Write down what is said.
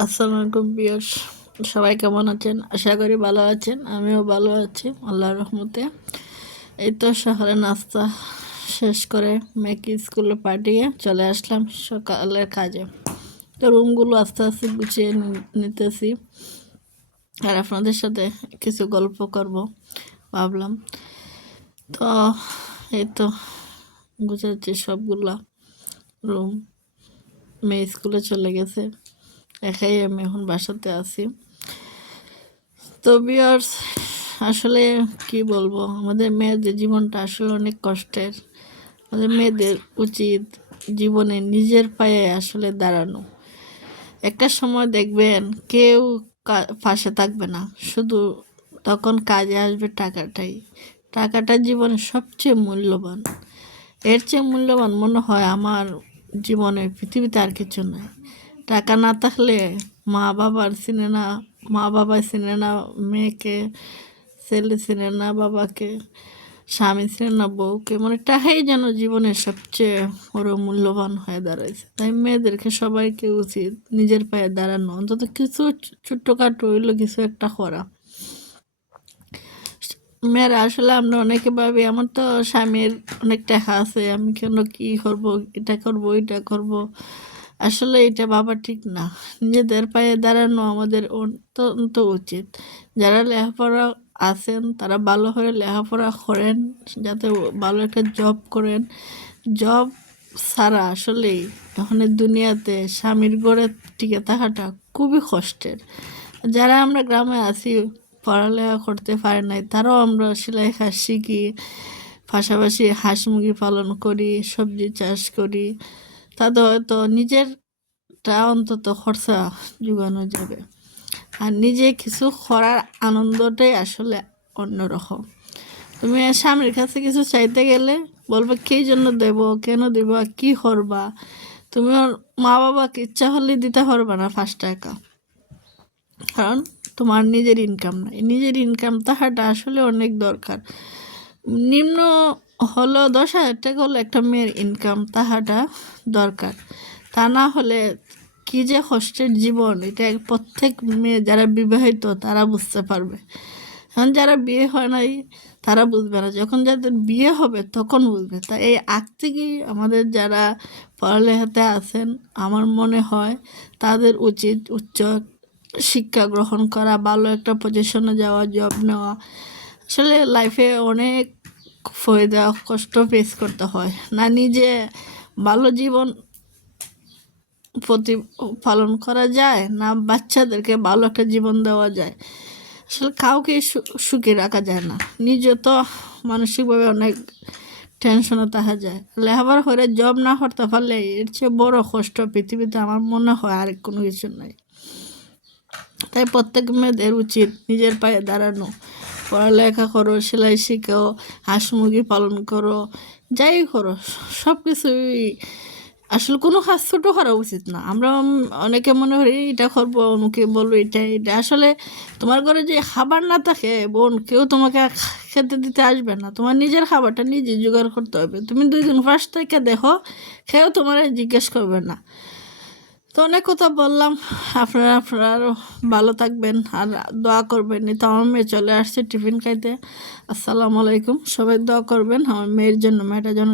আসসালামু আলাইকুম ভিউয়ার্স, সবাই কেমন আছেন? আশা করি ভালো আছেন। আমিও ভালো আছি আল্লাহর রহমতে। এই তো সকালে নাস্তা শেষ করে মেয়েকে স্কুলে পাঠিয়ে চলে আসলাম সকালের কাজে। তো রুমগুলো আস্তে আস্তে গুছিয়ে নিতেছি আর আপনাদের সাথে কিছু গল্প করব ভাবলাম। তো এই তো গুছাচ্ছি সবগুলা রুম। মেয়ে স্কুলে চলে গেছে, একাই আমি এখন বাসাতে আছি। তো ভিউয়ার্স, আসলে কি বলবো, আমাদের মেয়েদের জীবনটা আসলে অনেক কষ্টের। আমাদের মেয়েদের উচিত জীবনে নিজের পায়ে আসলে দাঁড়ানো। একটা সময় দেখবেন কেউ পাশে থাকবে না, শুধু তখন কাজে আসবে টাকাটা জীবনের সবচেয়ে মূল্যবান। এর চেয়ে মূল্যবান মনে হয় আমার জীবনে পৃথিবীতে আর কিছু নয়। টাকা না থাকলে মা বাবা চিনে না মেয়েকে, ছেলে চিনে না বাবাকে, স্বামী চিনে না বউকে। মানে টাকাই যেন জীবনের সবচেয়ে বড় মূল্যবান হয়ে দাঁড়াইছে। তাই মেয়েদেরকে সবাইকে উচিত নিজের পায়ে দাঁড়ানো, অন্তত কিছু ছোট্টখাটো হইলো কিছু একটা করা। মেয়েরা আসলে আমরা অনেকে ভাবি আমার তো স্বামীর অনেক টাকা আছে, আমি কেন কি করব, এটা করব ওইটা করব। আসলে এটা ভাবা ঠিক না। নিজেদের পায়ে দাঁড়ানো আমাদের অত্যন্ত উচিত। যারা লেখাপড়া আছেন তারা ভালো করে লেখাপড়া করেন, যাতে ভালো একটা জব করেন। জব ছাড়া আসলেই এখন দুনিয়াতে স্বামীর গড়ে টিকে থাকাটা খুবই কষ্টের। যারা আমরা গ্রামে আছি, পড়ালেখা করতে পারে নাই, তারাও আমরা সেলাই কাজ শিখি, পাশাপাশি হাঁস মুরগি পালন করি, সবজি চাষ করি। তাদের হয়তো নিজেরটা অন্তত খরচা যোগানো যাবে। আর নিজে কিছু করার আনন্দটাই আসলে অন্যরকম। তুমি স্বামীর কাছে কিছু চাইতে গেলে বলবে কী জন্য দেব, কেন দেব, কি করবা। তুমি ওর মা বাবাকে ইচ্ছা হলে দিতে পারবে না 5 টাকা, কারণ তোমার নিজের ইনকাম নাই। নিজের ইনকাম তাহাটা আসলে অনেক দরকার। নিম্ন হলো 10,000 টাকা হলো একটা মেয়ের ইনকাম তাহাটা দরকার। তা না হলে কি যে কষ্টের জীবন, এটা প্রত্যেক মেয়ে যারা বিবাহিত তারা বুঝতে পারবে। এখন যারা বিয়ে হয় নাই তারা বুঝবে না, যখন যাদের বিয়ে হবে তখন বুঝবে। তা এই আগ থেকেই আমাদের যারা পড়ালেখাতে আছেন, আমার মনে হয় তাদের উচিত উচ্চ শিক্ষা গ্রহণ করা, ভালো একটা পজিশনে যাওয়া, জব নেওয়া। আসলে লাইফে অনেক ফায়দা কষ্ট ফেস করতে হয়, না নিজে ভালো জীবন প্রতিপালন করা যায়, না বাচ্চাদেরকে ভালো একটা জীবন দেওয়া যায়। আসলে কাউকে সুখে রাখা যায় না, নিজে তো মানসিকভাবে অনেক টেনশনে থাকা যায়। লেখাপড়া করে জব না করতে পারলে এর চেয়ে বড় কষ্ট পৃথিবীতে আমার মনে হয় আর কোনো কিছু নাই। তাই প্রত্যেক মেয়েদের উচিত নিজের পায়ে দাঁড়ানো। পড়ালেখা করো, সেলাই শিখো, হাঁস মুরগি পালন করো, যাই করো, সব কিছুই আসলে কোনো কাজ ছোটো করা উচিত না। আমরা অনেকে মনে করি এটা করবো, অমুকে বলবো এটা আসলে তোমার ঘরে যে খাবার না থাকে বোন, কেউ তোমাকে খেতে দিতে আসবে না। তোমার নিজের খাবারটা নিজে জোগাড় করতে হবে। তুমি 2 দিন পাশ থেকে দেখো, কেউ তোমার জিজ্ঞেস করবে না। তো অনেক কথা বললাম, আপনারা ভালো থাকবেন আর দোয়া করবেন। তো আমার মেয়ে চলে আসছে টিফিন খাইতে। আসসালামু আলাইকুম, সবাই দোয়া করবেন আমার মেয়ের জন্য, মেয়েটা যেন